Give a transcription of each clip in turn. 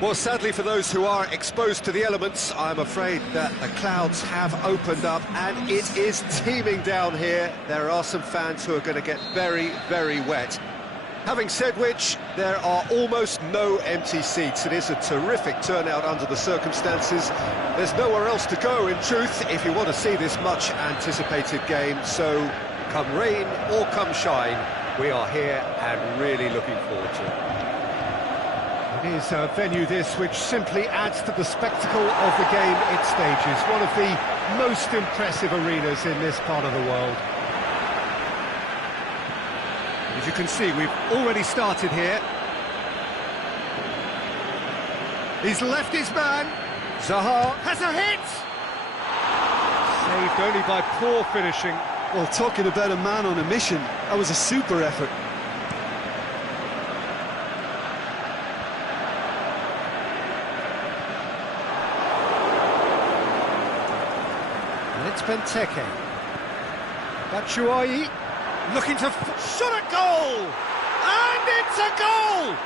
Well, sadly for those who are exposed to the elements, I'm afraid that the clouds have opened up and it is teeming down here. There are some fans who are going to get very, very wet. Having said which, there are almost no empty seats. It is a terrific turnout under the circumstances. There's nowhere else to go, in truth, if you want to see this much-anticipated game. So, come rain or come shine, we are here and really looking forward to it. It is a venue this which simply adds to the spectacle of the game it stages. One of the most impressive arenas in this part of the world. As you can see, we've already started here. He's left his man. Zaha has a hit! Saved only by poor finishing. Well, talking about a man on a mission, that was a super effort. It's Benteke. Batshuayi looking to shot a goal! And it's a goal!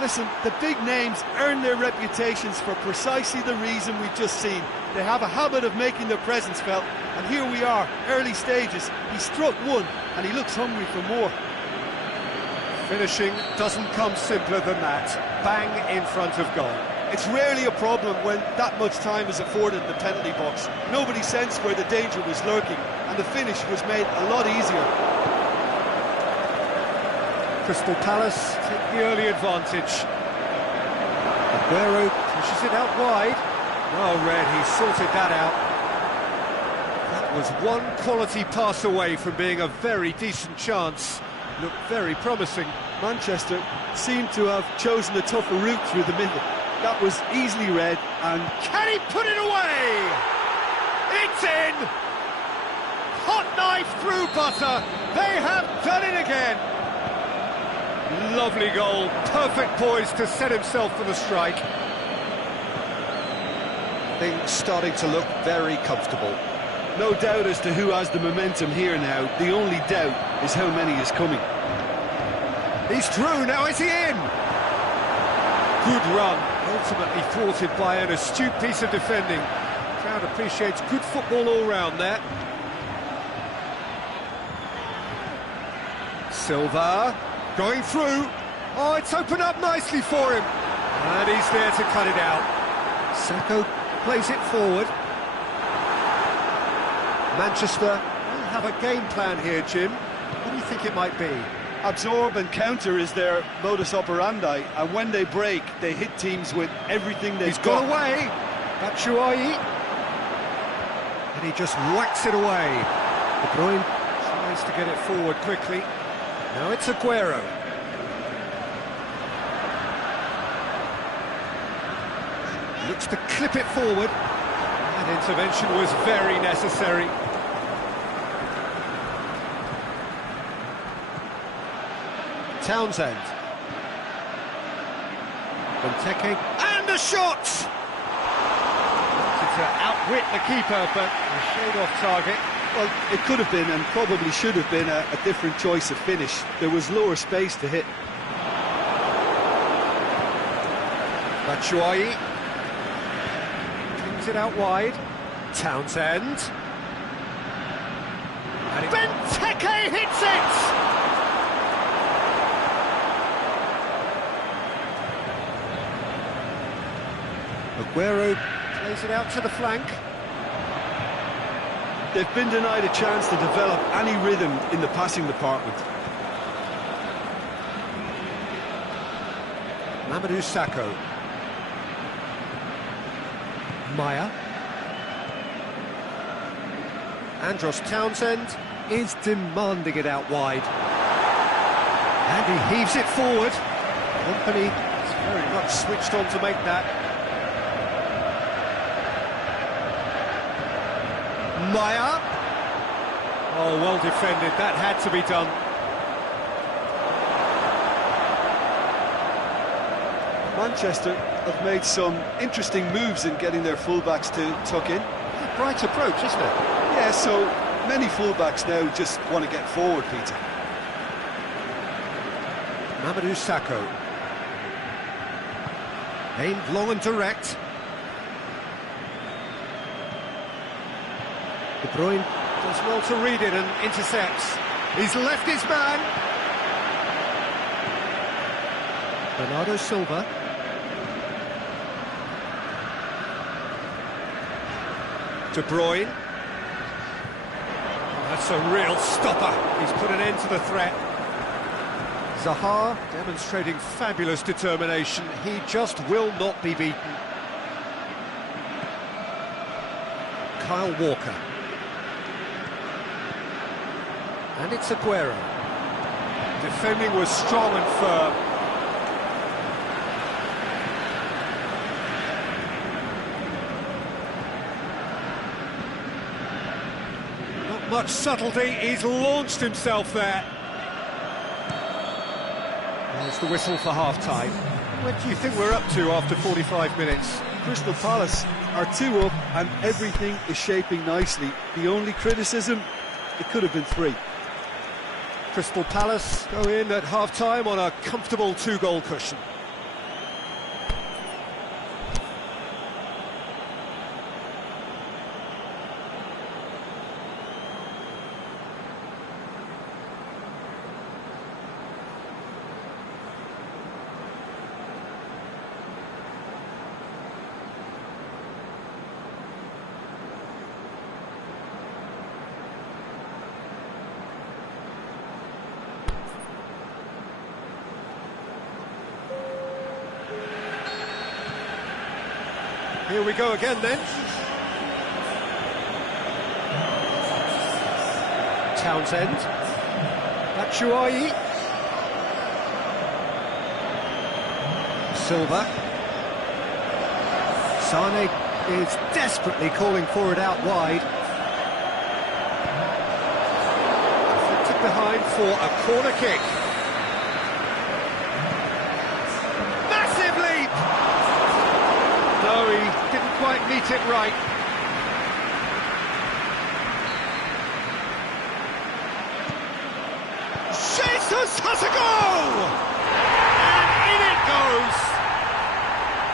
Listen, the big names earn their reputations for precisely the reason we've just seen. They have a habit of making their presence felt, and here we are, early stages. He struck one, and he looks hungry for more. Finishing doesn't come simpler than that. Bang in front of goal. It's rarely a problem when that much time is afforded in the penalty box. Nobody sensed where the danger was lurking, and the finish was made a lot easier. Crystal Palace take the early advantage. Aguero pushes it out wide. Well read, he sorted that out. That was one quality pass away from being a very decent chance. Looked very promising. Manchester seemed to have chosen a tougher route through the middle. That was easily read, and can he put it away? It's in! Hot knife through butter. They have done it again. Lovely goal, perfect poise to set himself for the strike. Things starting to look very comfortable. No doubt as to who has the momentum here now. The only doubt is how many is coming. He's through, now is he in? Good run, ultimately thwarted by an astute piece of defending. Crowd appreciates good football all round there. Silva going through. Oh, it's opened up nicely for him. And he's there to cut it out. Sacco plays it forward. Manchester will have a game plan here, Jim. What do you think it might be? Absorb and counter is their modus operandi, and when they break, they hit teams with everything they've got. He's got away. Batshuayi. And he just whacks it away. De Bruyne tries to get it forward quickly. Now it's Aguero. Looks to clip it forward. That intervention was very necessary. Townsend. Benteke. And a shot! Wanted to outwit the keeper, but a shade off target. Well, it could have been, and probably should have been, a different choice of finish. There was lower space to hit. Batshuayi. Brings it out wide. Townsend. And Benteke hits it! Aguero plays it out to the flank. They've been denied a chance to develop any rhythm in the passing department. Mamadou Sakho. Maya. Andros Townsend is demanding it out wide. And he heaves it forward. Company is very much switched on to make that. Maya. Oh, well defended. That had to be done. Manchester have made some interesting moves in getting their fullbacks to tuck in. A bright approach, isn't it? Yeah, so many fullbacks now just want to get forward, Peter. Mamadou Sakho. Aimed long and direct. De Bruyne does well to read it and intercepts. He's left his man. Bernardo Silva. De Bruyne. Oh, that's a real stopper. He's put an end to the threat. Zaha demonstrating fabulous determination. He just will not be beaten. Kyle Walker. And it's Aguero. Defending was strong and firm. Not much subtlety, he's launched himself there. There's the whistle for half-time. What do you think we're up to after 45 minutes? Crystal Palace are 2 up and everything is shaping nicely. The only criticism, it could have been 3. Crystal Palace go in at half-time on a comfortable 2-goal cushion. Here we go again then. Townsend. Batshuayi. Silva. Sane is desperately calling for it out wide. Deflected behind for a corner kick. No, he didn't quite meet it right. Jesus has a goal! And in it goes!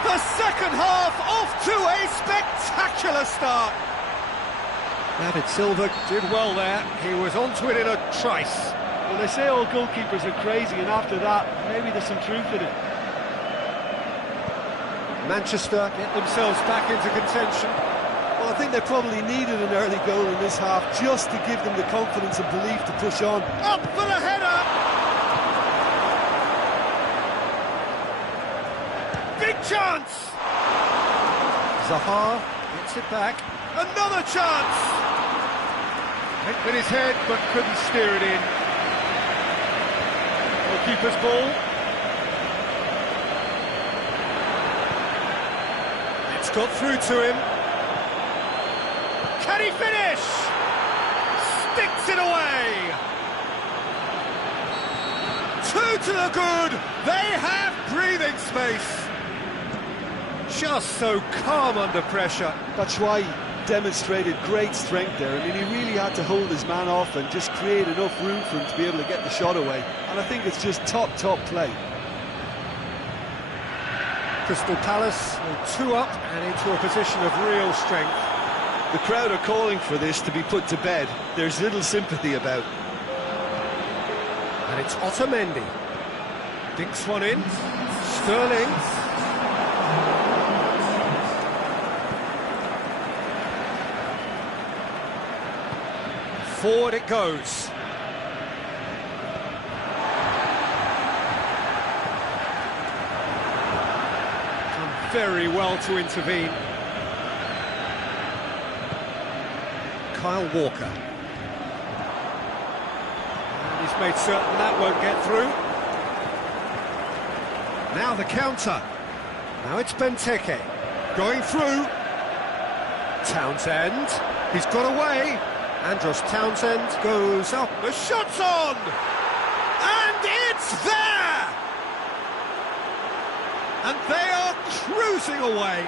The second half off to a spectacular start. David Silva did well there. He was onto it in a trice. Well, they say all goalkeepers are crazy, and after that, maybe there's some truth in it. Manchester get themselves back into contention. Well, I think they probably needed an early goal in this half just to give them the confidence and belief to push on. Up for the header! Big chance! Zaha gets it back. Another chance! Hit with his head, but couldn't steer it in. Goalkeeper's ball. Got through to him. Can he finish? Sticks it away. 2 to the good. They have breathing space. Just so calm under pressure. Batshuayi demonstrated great strength there. I mean, he really had to hold his man off and just create enough room for him to be able to get the shot away. And I think it's just top play. Crystal Palace 2 up and into a position of real strength. The crowd are calling for this to be put to bed. There's little sympathy about. And it's Otamendi. Dinks one in. Sterling. Forward it goes. Very well to intervene. Kyle Walker. And he's made certain that won't get through. Now the counter. Now it's Benteke. Going through. Townsend. He's got away. Andros Townsend goes up. The shot's on! And it's there! And they are cruising away.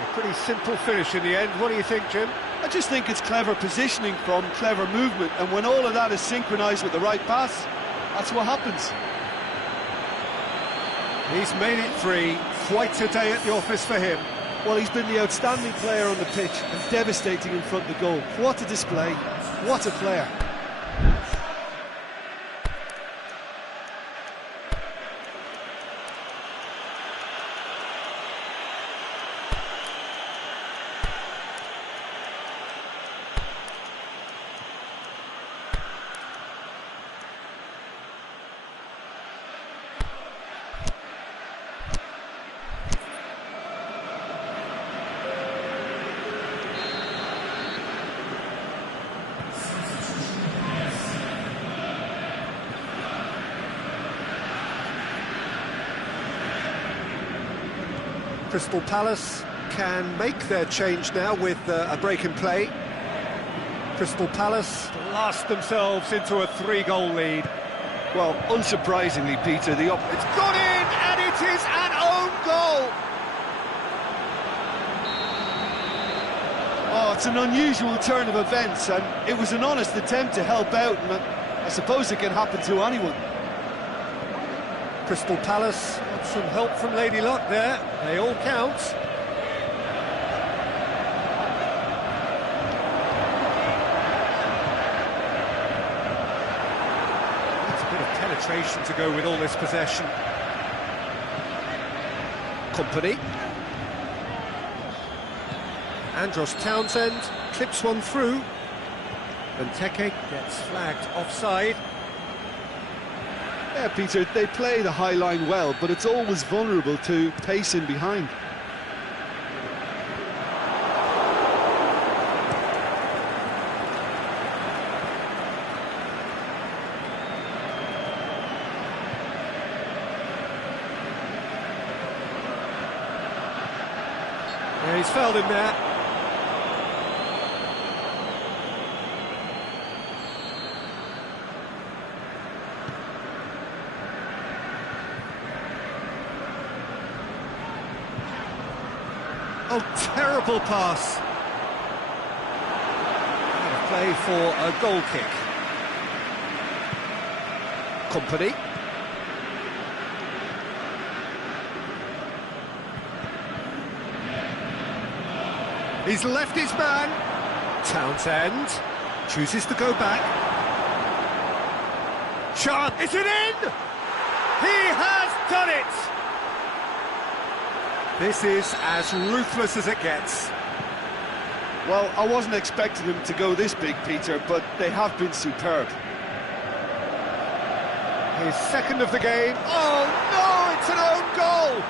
A pretty simple finish in the end. What do you think, Jim? I just think it's clever positioning from clever movement, and when all of that is synchronised with the right pass, that's what happens. He's made it 3. Quite a day at the office for him. Well, he's been the outstanding player on the pitch and devastating in front of the goal. What a display, what a player. Crystal Palace can make their change now with a break in play. Crystal Palace blast themselves into a 3-goal lead. Well, unsurprisingly, Peter, it's gone in, and it is an own goal! Oh, it's an unusual turn of events, and it was an honest attempt to help out, and I suppose it can happen to anyone. Crystal Palace got some help from Lady Luck there. They all count. That's a bit of penetration to go with all this possession. Company. Andros Townsend clips one through. Benteke gets flagged offside. Yeah, Peter, they play the high line well, but it's always vulnerable to pace in behind. Yeah, he's fouled him there. Oh, terrible pass. Out of play for a goal kick. Company. He's left his man. Townsend chooses to go back. Chance. Is it in? He has done it! This is as ruthless as it gets. Well, I wasn't expecting them to go this big, Peter, but they have been superb. His second of the game. Oh, no, it's an own goal!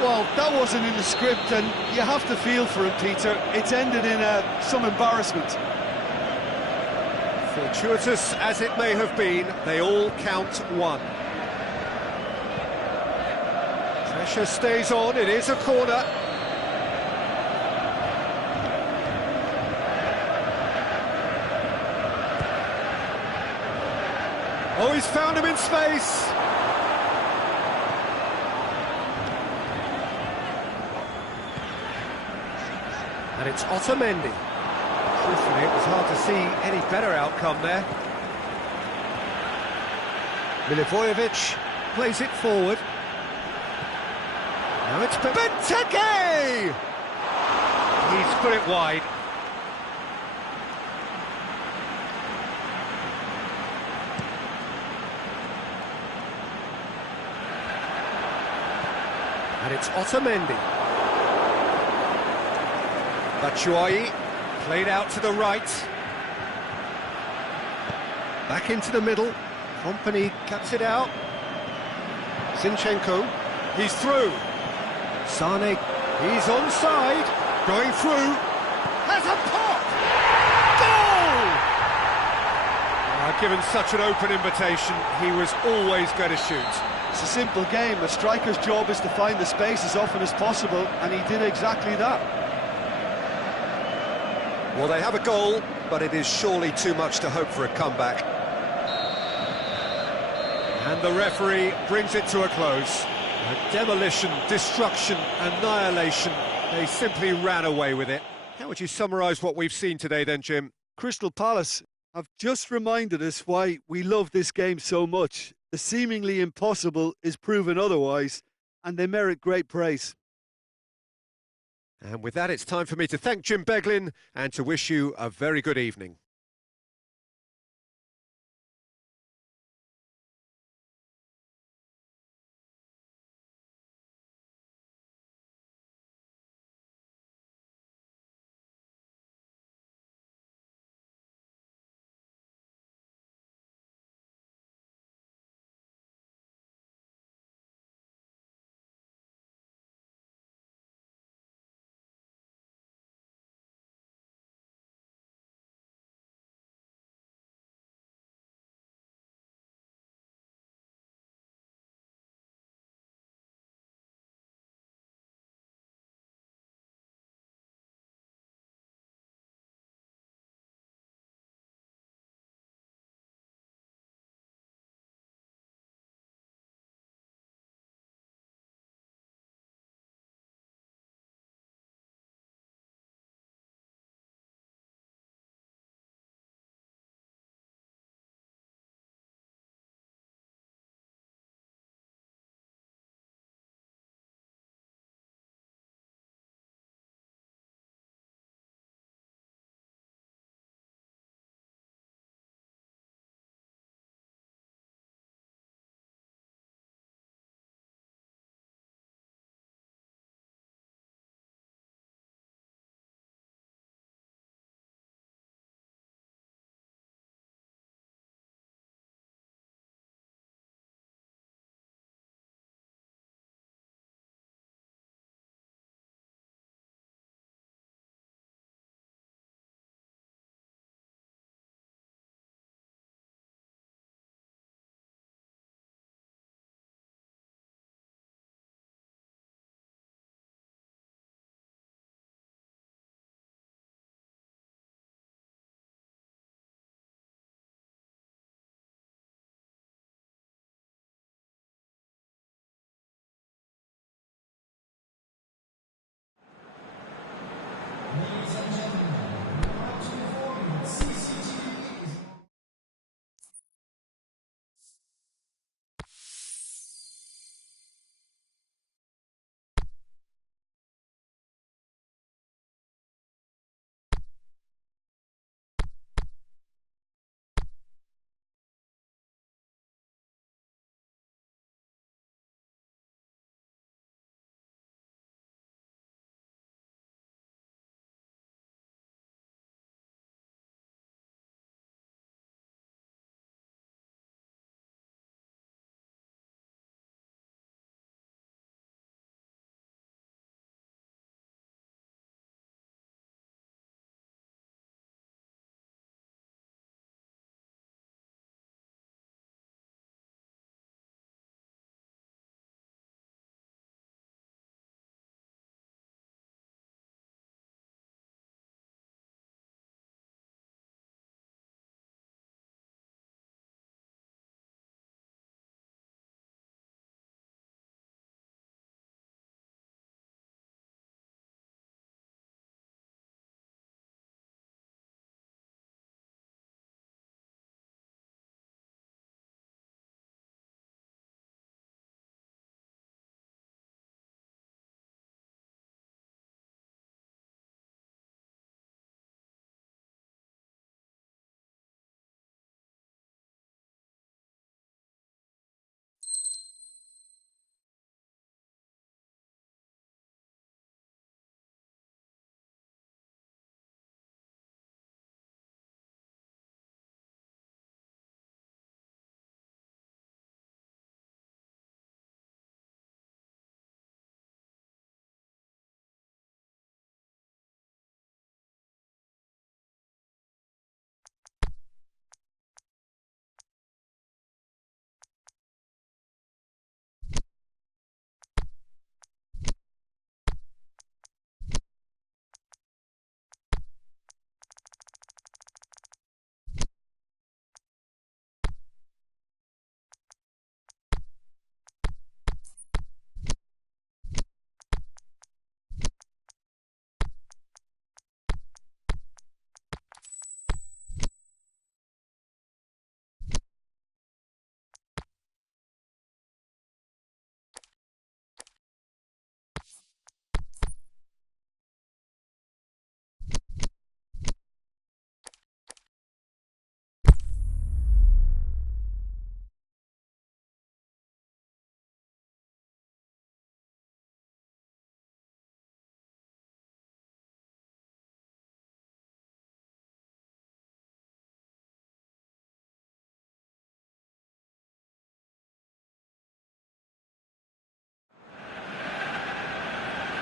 Well, that wasn't in the script, and you have to feel for him, Peter. It's ended in some embarrassment. Fortuitous as it may have been, they all count one. Pressure stays on, it is a corner. Oh, he's found him in space. And it's Otamendi. Truthfully, it was hard to see any better outcome there. Milivojevic plays it forward. Now it's Benteke! He's put it wide. And it's Otamendi. Batshuayi played out to the right. Back into the middle. Company cuts it out. Zinchenko, he's through. Sane, he's onside. Going through. Has a pop! Goal! Given such an open invitation, he was always going to shoot. It's a simple game. A striker's job is to find the space as often as possible, and he did exactly that. Well, they have a goal, but it is surely too much to hope for a comeback. And the referee brings it to a close. A demolition, destruction, annihilation. They simply ran away with it. How would you summarise what we've seen today then, Jim? Crystal Palace Have just reminded us why we love this game so much. The seemingly impossible is proven otherwise, and they merit great praise. And with that, it's time for me to thank Jim Beglin and to wish you a very good evening.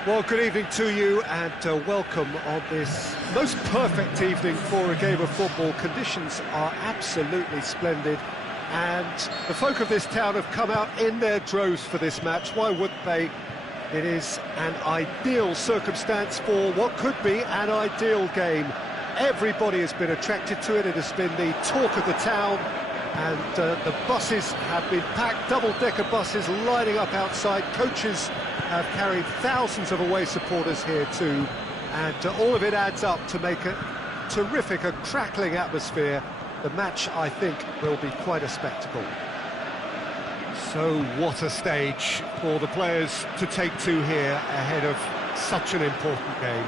Well, good evening to you and welcome on this most perfect evening for a game of football. Conditions are absolutely splendid and the folk of this town have come out in their droves for this match. Why wouldn't they? It is an ideal circumstance for what could be an ideal game. Everybody has been attracted to it. It has been the talk of the town, and the buses have been packed, double-decker buses lining up outside. Coaches have carried thousands of away supporters here too, and all of it adds up to make a terrific, a crackling atmosphere. The match, I think, will be quite a spectacle. So what a stage for the players to take to here ahead of such an important game.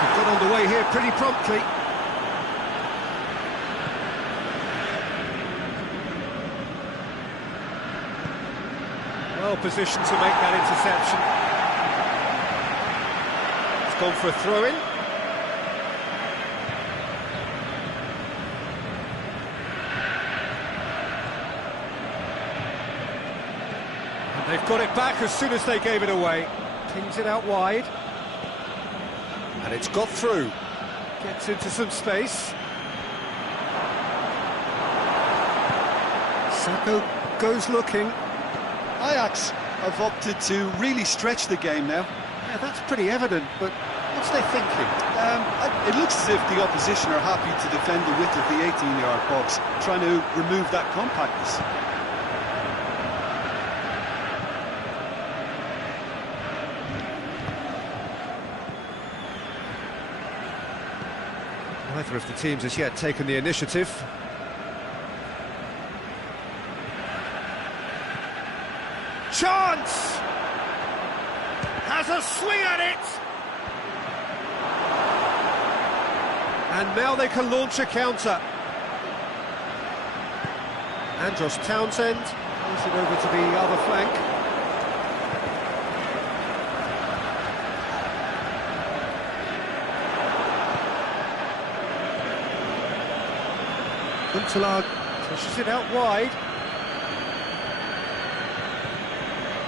They've got on the way here pretty promptly. Well positioned to make that interception. It's gone for a throw-in. And they've got it back as soon as they gave it away. Pings it out wide. And it's got through. Gets into some space. Sacco goes looking. Ajax have opted to really stretch the game now. Yeah, that's pretty evident, but what's they thinking? It looks as if the opposition are happy to defend the width of the 18-yard box, trying to remove that compactness. Neither of the teams has yet taken the initiative. Chance! Has a swing at it! And now they can launch a counter. Andros Townsend plays it over to the other flank. Huntelaar pushes it out wide.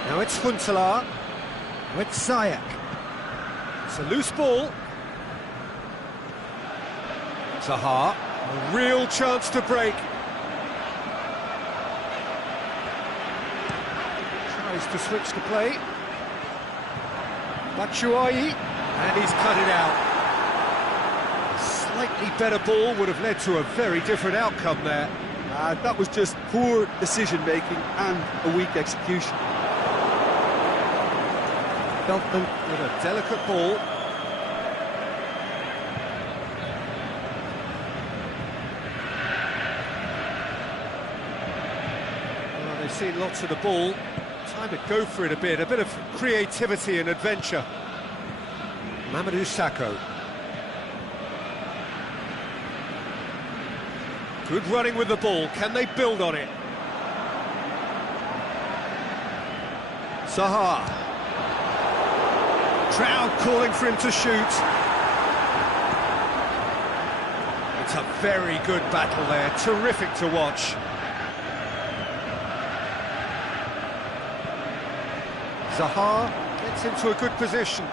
Now it's Huntelaar. Now it's Ziyech. It's a loose ball. Zaha, a real chance to break. Tries to switch the play. Batshuayi, and he's cut it out. A slightly better ball would have led to a very different outcome there. That was just poor decision-making and a weak execution. Beltman with a delicate ball. Well, they've seen lots of the ball. Time to go for it a bit of creativity and adventure. Mamadou Sakho. Good running with the ball. Can they build on it? Zaha. Crowd calling for him to shoot. It's a very good battle there, terrific to watch. Zaha gets into a good position.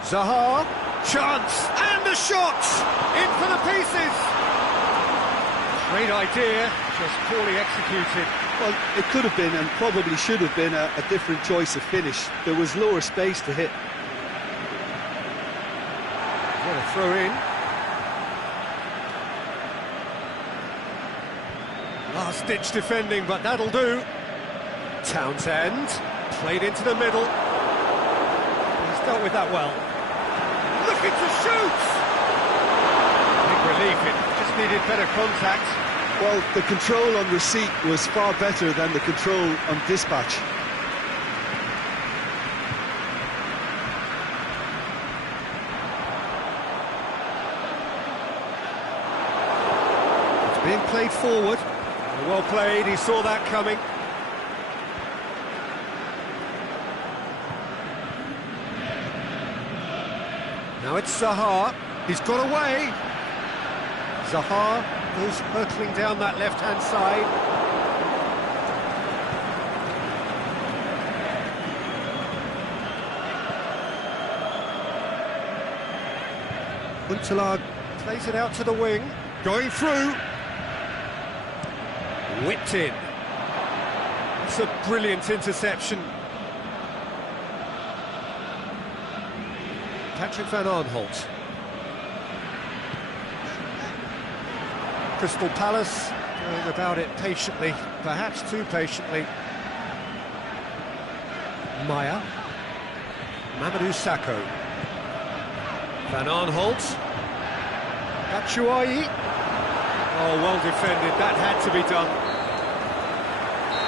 Zaha, chance, and a shot! In for the pieces! Great idea, just poorly executed. Well, it could have been and probably should have been a different choice of finish. There was lower space to hit. What a throw in. Last-ditch defending, but that'll do. Townsend, played into the middle. He's dealt with that well. Looking to shoot! Big relief, it just needed better contact. Well, the control on receipt was far better than the control on dispatch. Being played forward. Well played, he saw that coming. Now it's Zaha. He's got away. Zaha goes hurtling down that left-hand side. Untelag plays it out to the wing, going through. Whipped in. It's a brilliant interception. Patrick van Arnholt. Crystal Palace going about it patiently, perhaps too patiently. Maya. Mamadou Sakho. Van Arnholt. Batshuayi. Oh, well defended, that had to be done.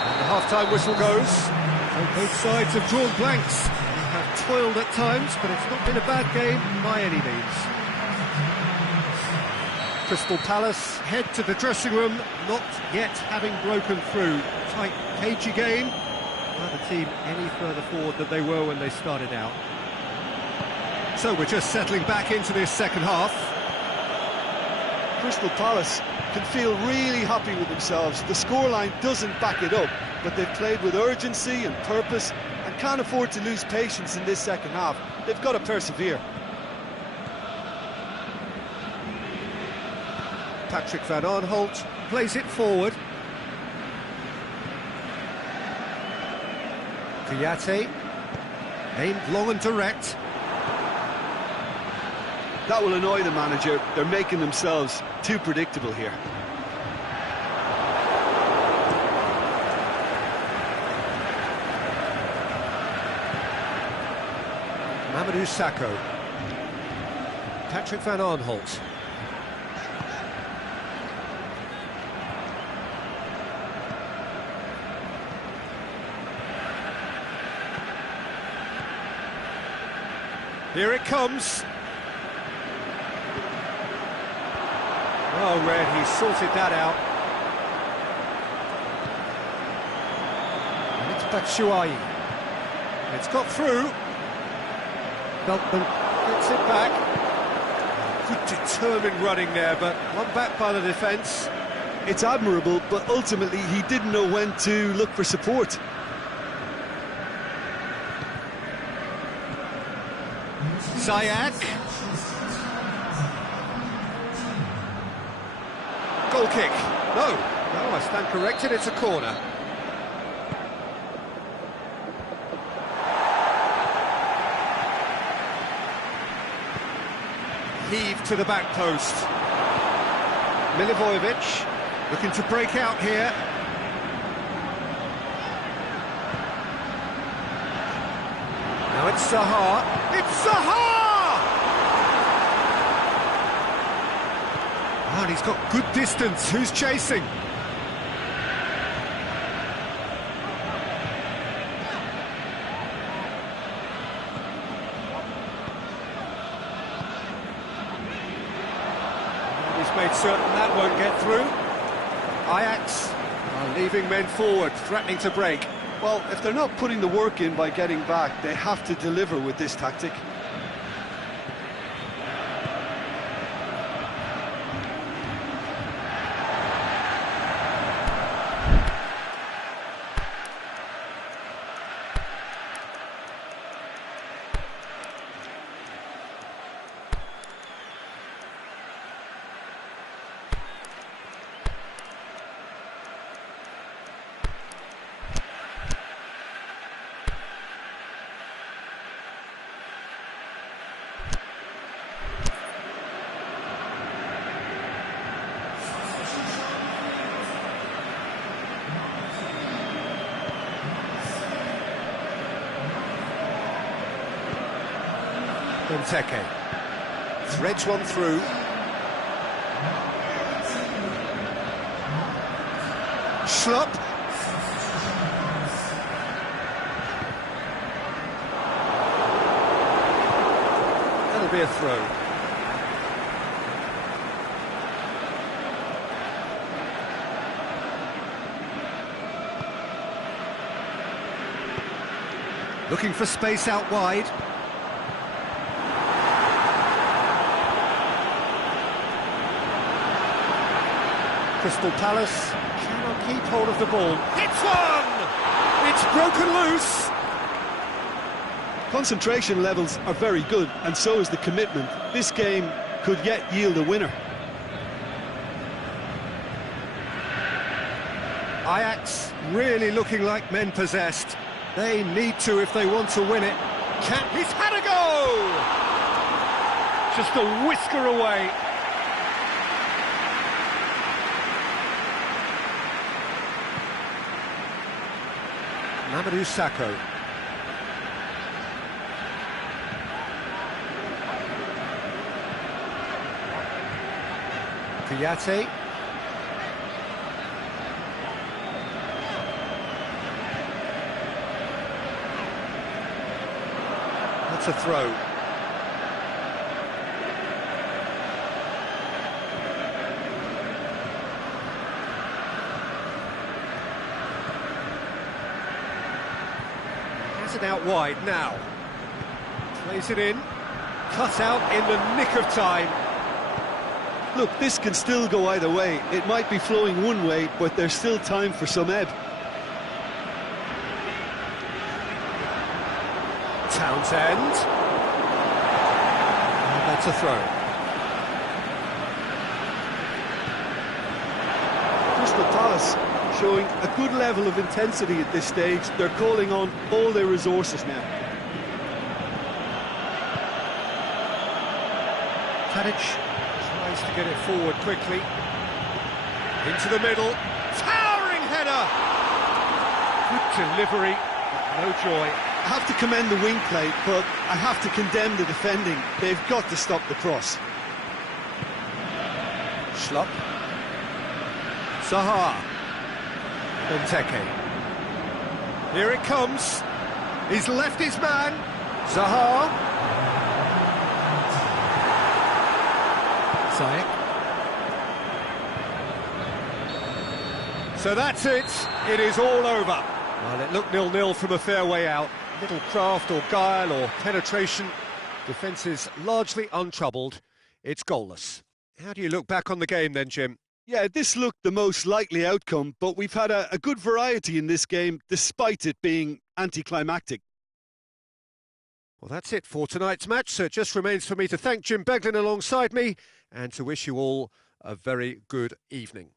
And the half-time whistle goes. So both sides have drawn blanks. They have toiled at times, but it's not been a bad game by any means. Crystal Palace head to the dressing room, not yet having broken through. Tight, cagey game. Neither team any further forward than they were when they started out. So we're just settling back into this second half. Crystal Palace can feel really happy with themselves. The scoreline doesn't back it up, but they've played with urgency and purpose and can't afford to lose patience in this second half. They've got to persevere. Patrick van Arnholt plays it forward. Kouyaté, aimed long and direct. That will annoy the manager. They're making themselves too predictable here. Mamadou Sakho. Patrick van Arnholt. Here it comes. Oh, Red, he sorted that out. And it's Batshuayi. It's got through. Beltman gets it back. Good determined running there, but one back by the defence. It's admirable, but ultimately he didn't know when to look for support. Ziyech. Goal kick. No, I stand corrected, it's a corner. Heave to the back post. Milivojevic looking to break out here. Now it's Zaha. It's Zaha! Oh, and he's got good distance. Who's chasing? He's made certain that won't get through. Ajax are leaving men forward, threatening to break. Well, if they're not putting the work in by getting back, they have to deliver with this tactic. Benteke threads one through. Schlupp. That'll be a throw. Looking for space out wide. Crystal Palace cannot keep hold of the ball. It's one! It's broken loose! Concentration levels are very good, and so is the commitment. This game could yet yield a winner. Ajax really looking like men possessed. They need to if they want to win it. He's had a go! Just a whisker away. Mamadou Sakho. Kouyaté. That's a throw. Has it out wide now. Plays it in. Cut out in the nick of time. Look, this can still go either way. It might be flowing one way, but there's still time for some ebb. Townsend. And that's a throw. Crystal Palace showing a good level of intensity at this stage. They're calling on all their resources now. Tadic tries to get it forward quickly. Into the middle. Towering header! Good delivery, but no joy. I have to commend the wing play, but I have to condemn the defending. They've got to stop the cross. Schlupp. Zaha. Benteke. Here it comes. He's left his man. Zaha. Ziyech. So that's it. It is all over. Well, it looked 0-0 from a fair way out. Little craft or guile or penetration. Defence is largely untroubled. It's goalless. How do you look back on the game then, Jim? Yeah, this looked the most likely outcome, but we've had a good variety in this game, despite it being anticlimactic. Well, that's it for tonight's match, so it just remains for me to thank Jim Beglin alongside me and to wish you all a very good evening.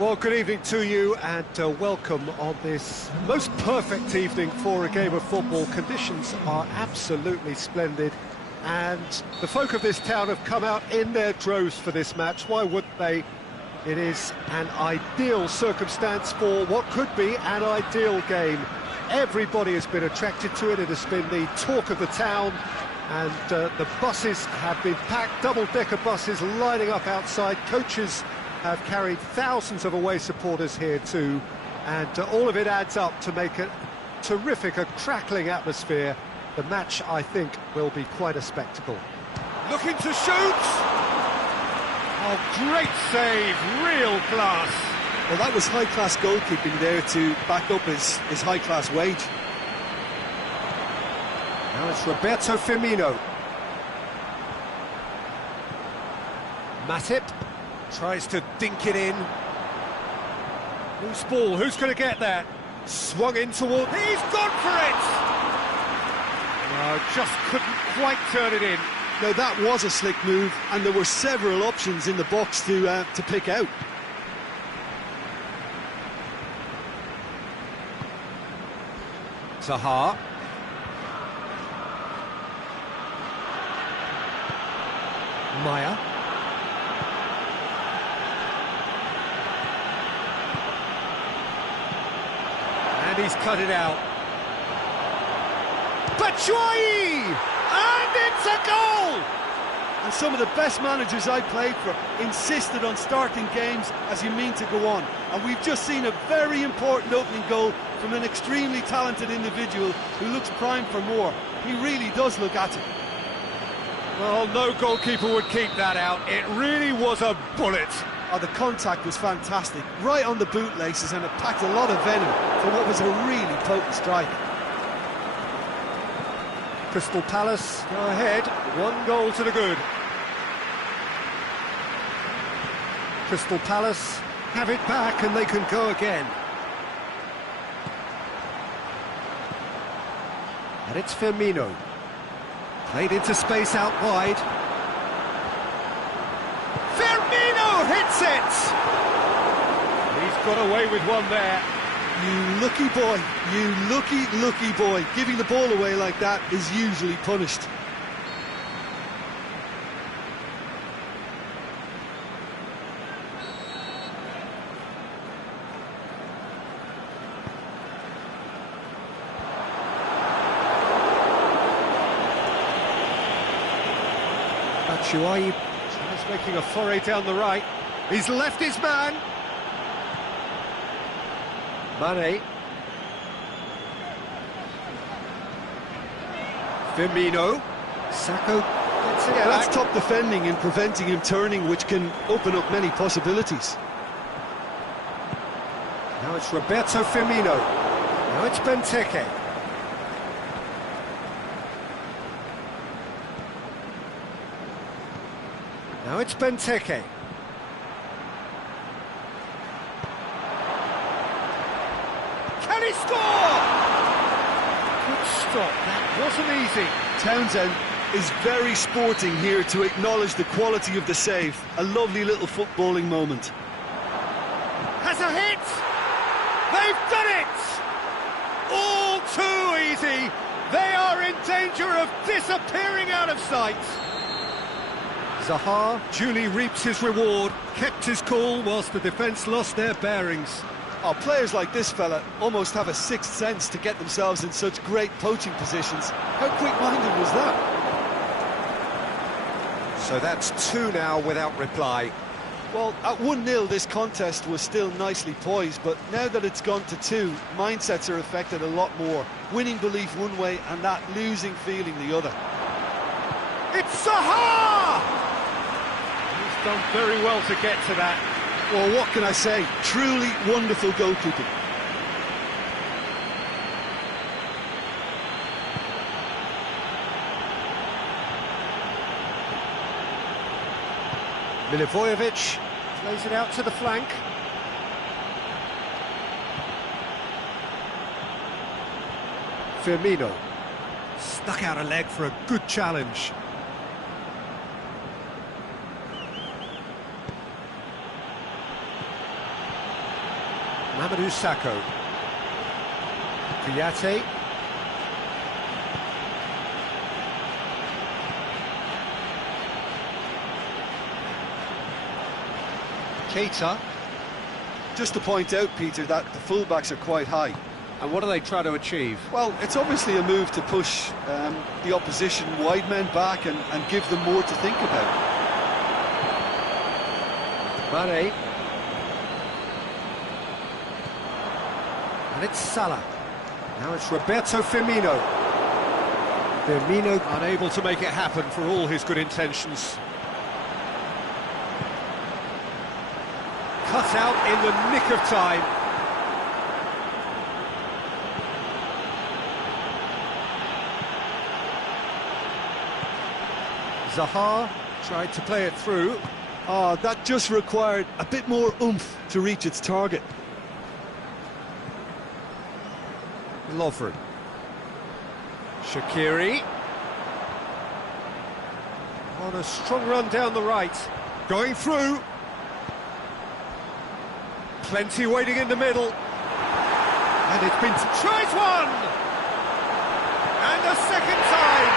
Well, good evening to you and welcome on this most perfect evening for a game of football. Conditions are absolutely splendid and the folk of this town have come out in their droves for this match. Why wouldn't they? It is an ideal circumstance for what could be an ideal game. Everybody has been attracted to it. It has been the talk of the town, and the buses have been packed, double-decker buses lining up outside. Coaches have carried thousands of away supporters here too, and all of it adds up to make a terrific, a crackling atmosphere. The match, I think, will be quite a spectacle. Looking to shoot! Oh, great save, real class. Well, that was high-class goalkeeping there to back up his high-class wage. Now it's Roberto Firmino. Matip tries to dink it in. Loose ball, who's going to get that? Swung in toward... He's gone for it! No, just couldn't quite turn it in. Now, that was a slick move, and there were several options in the box to pick out. Zaha. Maya. And he's cut it out. Batshuayi! And it's a goal! And some of the best managers I played for insisted on starting games as you mean to go on. And we've just seen a very important opening goal from an extremely talented individual who looks primed for more. He really does look at it. Well, no goalkeeper would keep that out. It really was a bullet. Oh, the contact was fantastic, right on the bootlaces, and it packed a lot of venom for what was a really potent strike. Crystal Palace go ahead, 1 goal to the good. Crystal Palace have it back and they can go again. And it's Firmino. Played into space out wide. Firmino hits it! He's got away with one there. You lucky boy, you lucky boy. Giving the ball away like that is usually punished. Batshuayi is making a foray down the right. He's left his man. Mane. Firmino. Sacco gets it back. That's top defending and preventing him turning, which can open up many possibilities. Now it's Roberto Firmino. Now it's Benteke. Now it's Benteke. Can he score? Good stop, that wasn't easy. Townsend is very sporting here to acknowledge the quality of the save. A lovely little footballing moment. Has a hit! They've done it! All too easy! They are in danger of disappearing out of sight! Zaha duly reaps his reward, kept his cool whilst the defence lost their bearings. Oh, players like this fella almost have a sixth sense to get themselves in such great poaching positions. How quick-minded was that? So that's 2 now without reply. Well, at 1-0 this contest was still nicely poised, but now that it's gone to 2, mindsets are affected a lot more. Winning belief one way and that losing feeling the other. It's Zaha! He's done very well to get to that. Well, what can I say? Truly wonderful goalkeeping. Milivojevic plays it out to the flank. Firmino stuck out a leg for a good challenge. Mamadou Sakho. Kouyaté. Keita. Just to point out, Peter, that the fullbacks are quite high. And what do they try to achieve? Well, it's obviously a move to push the opposition wide men back and give them more to think about. Mane. And it's Salah. Now it's Roberto Firmino. Firmino unable to make it happen for all his good intentions. Cut out in the nick of time. Zaha tried to play it through. Oh, that just required a bit more oomph to reach its target. Lovren. Shaqiri. On a strong run down the right. Going through. Plenty waiting in the middle. And it's been... Tries one! And a second time.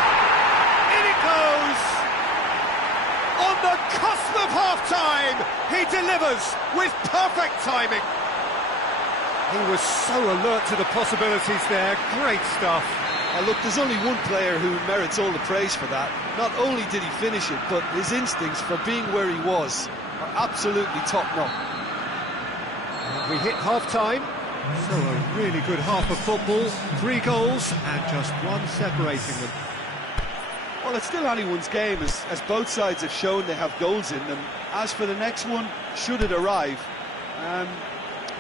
In it goes. On the cusp of half-time, he delivers with perfect timing. He was so alert to the possibilities there. Great stuff. Look, there's only one player who merits all the praise for that. Not only did he finish it, but his instincts for being where he was are absolutely top-notch. We hit half-time, so a really good half of football, 3 goals and just one separating them. Well, it's still anyone's game, as both sides have shown they have goals in them. As for the next one, should it arrive,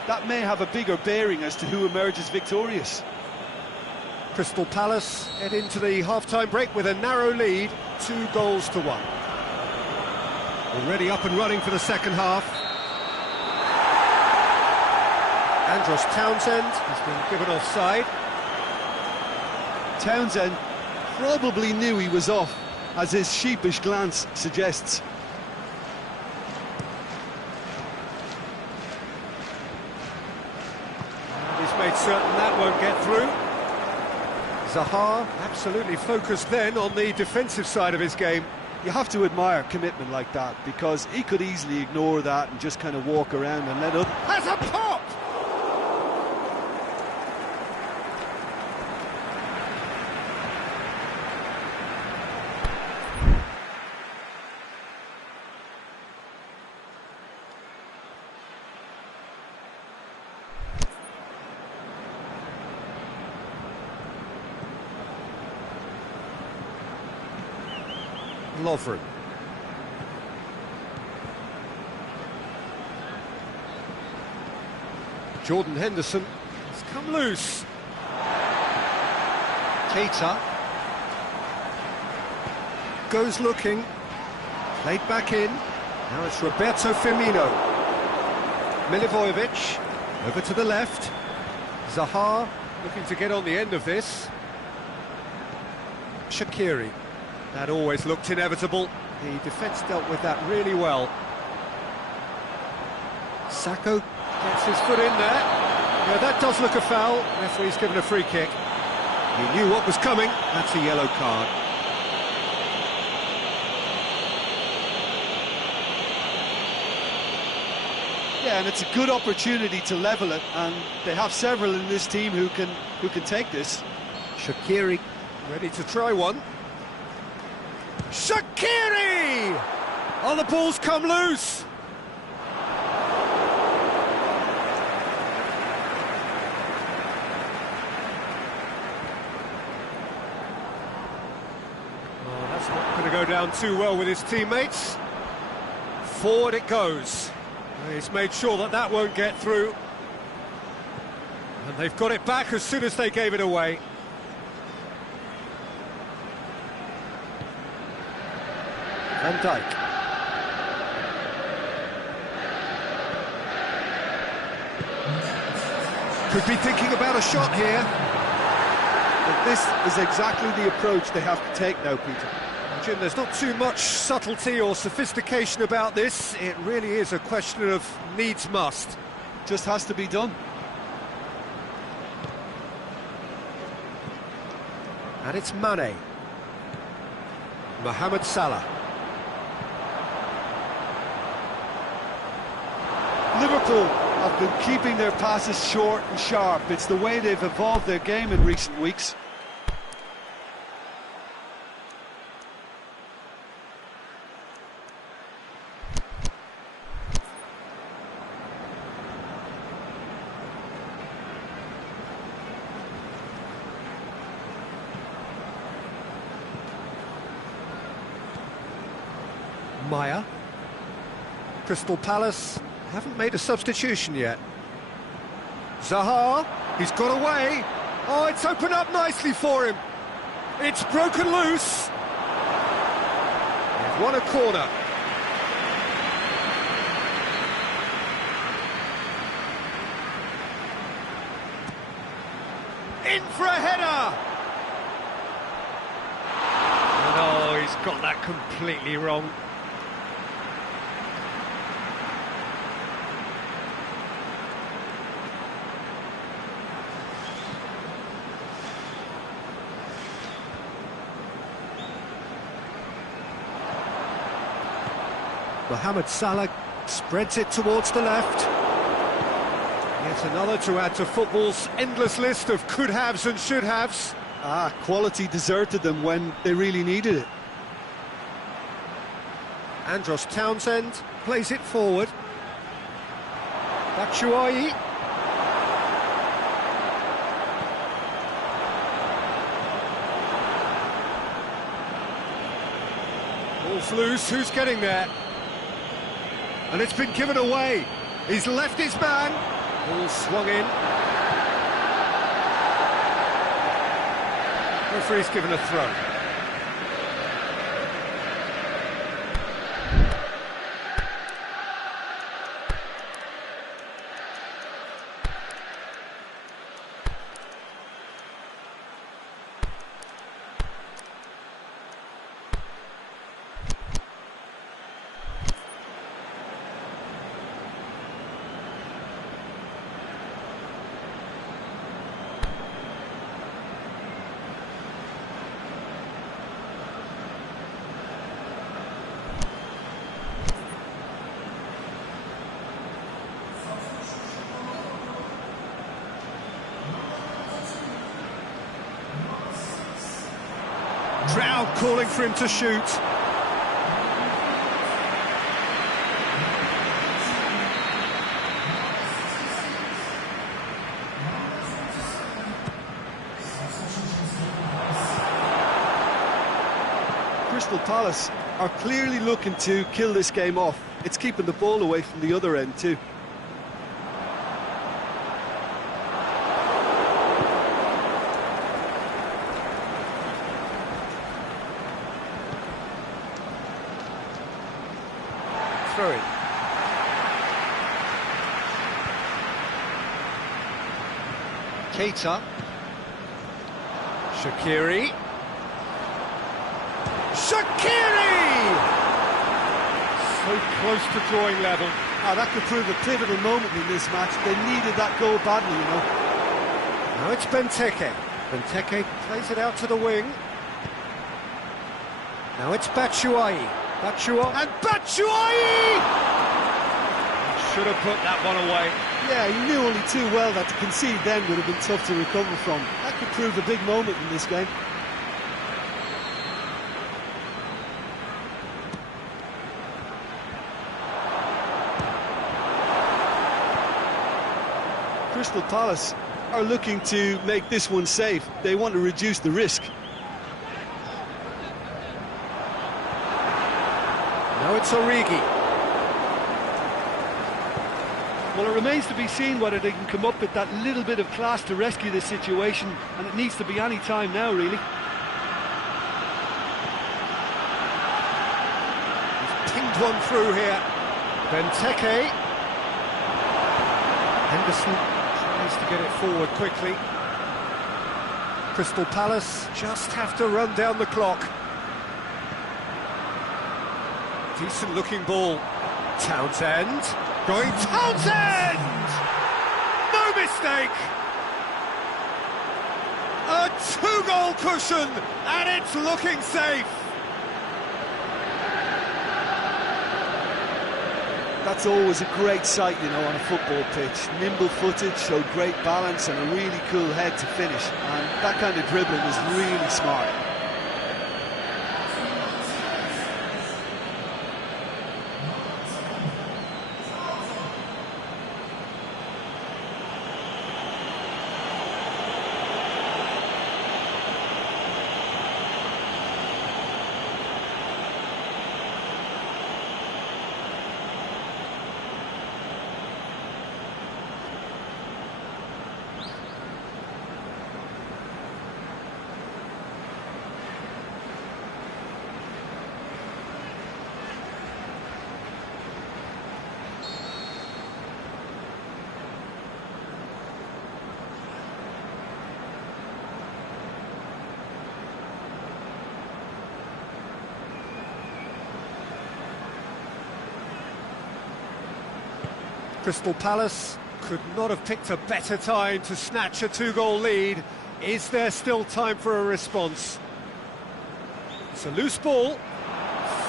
that may have a bigger bearing as to who emerges victorious. Crystal Palace head into the half-time break with a narrow lead, 2 goals to 1. Already up and running for the second half. Andros Townsend has been given offside. Townsend probably knew he was off, as his sheepish glance suggests. And he's made certain that won't get through. Zaha absolutely focused then on the defensive side of his game. You have to admire commitment like that, because he could easily ignore that and just kind of walk around and let up. Has a pop! Lovren. Jordan Henderson has come loose. Keita goes looking, played back in. Now it's Roberto Firmino. Milivojevic over to the left. Zaha looking to get on the end of this. Shaqiri. That always looked inevitable. The defence dealt with that really well. Sakho gets his foot in there. Yeah, that does look a foul. Referee's given a free kick. He knew what was coming. That's a yellow card. Yeah, and it's a good opportunity to level it, and they have several in this team who can take this. Shaqiri ready to try one. Shaqiri! Oh, the ball's come loose. Oh, that's not going to go down too well with his teammates. Forward it goes. He's made sure that that won't get through. And they've got it back as soon as they gave it away. Van Dijk. Could be thinking about a shot here. But this is exactly the approach they have to take now, Peter. Jim, there's not too much subtlety or sophistication about this. It really is a question of needs must. Just has to be done. And it's Mane. Mohamed Salah. Liverpool have been keeping their passes short and sharp. It's the way they've evolved their game in recent weeks. Maya. Crystal Palace haven't made a substitution yet. Zaha, he's got away. Oh, it's opened up nicely for him. It's broken loose. They've won a corner. In for a header. Oh, he's got that completely wrong. Mohamed Salah spreads it towards the left. Yet another to add to football's endless list of could-haves and should-haves. Quality deserted them when they really needed it. Andros Townsend plays it forward. Batshuayi. Ball's loose, who's getting there? And it's been given away. He's left his man. Ball swung in. Referee's given a throw. Crowd calling for him to shoot. Crystal Palace are clearly looking to kill this game off. It's keeping the ball away from the other end too. Throw it. Keita. Shaqiri. So close to drawing level. That could prove a pivotal moment in this match. They needed that goal badly, you know. Now it's Benteke. Benteke plays it out to the wing. Now it's Batshuayi. And Batshuayi! Should have put that one away. Yeah, he knew only too well that to concede then would have been tough to recover from. That could prove a big moment in this game. Crystal Palace are looking to make this one safe. They want to reduce the risk. Now it's Origi. Well, it remains to be seen whether they can come up with that little bit of class to rescue this situation, and it needs to be any time now, really. He's pinged one through here. Benteke. Henderson tries to get it forward quickly. Crystal Palace just have to run down the clock. Decent looking ball. Townsend. Going Townsend! No mistake! A Two-goal cushion, and it's looking safe. That's always a great sight, you know, on a football pitch. Nimble-footed, showed great balance and a really cool head to finish. And that kind of dribbling is really smart. Crystal Palace could not have picked a better time to snatch a two-goal lead. Is there still time for a response? It's a loose ball,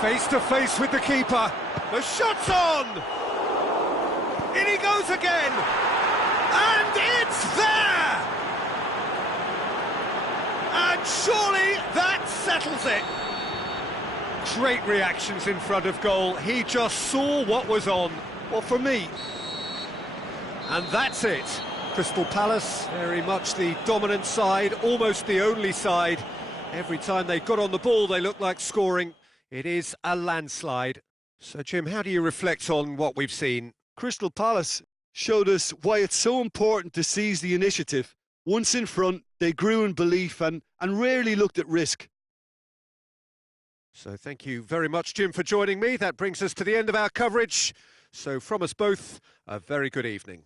face-to-face with the keeper. The shot's on! In he goes again! And it's there! And surely that settles it. Great reactions in front of goal. He just saw what was on. Well, for me... And that's it. Crystal Palace, very much the dominant side, almost the only side. Every time they got on the ball, they looked like scoring. It is a landslide. So, Jim, how do you reflect on what we've seen? Crystal Palace showed us why it's so important to seize the initiative. Once in front, they grew in belief and rarely looked at risk. So thank you very much, Jim, for joining me. That brings us to the end of our coverage. So from us both, a very good evening.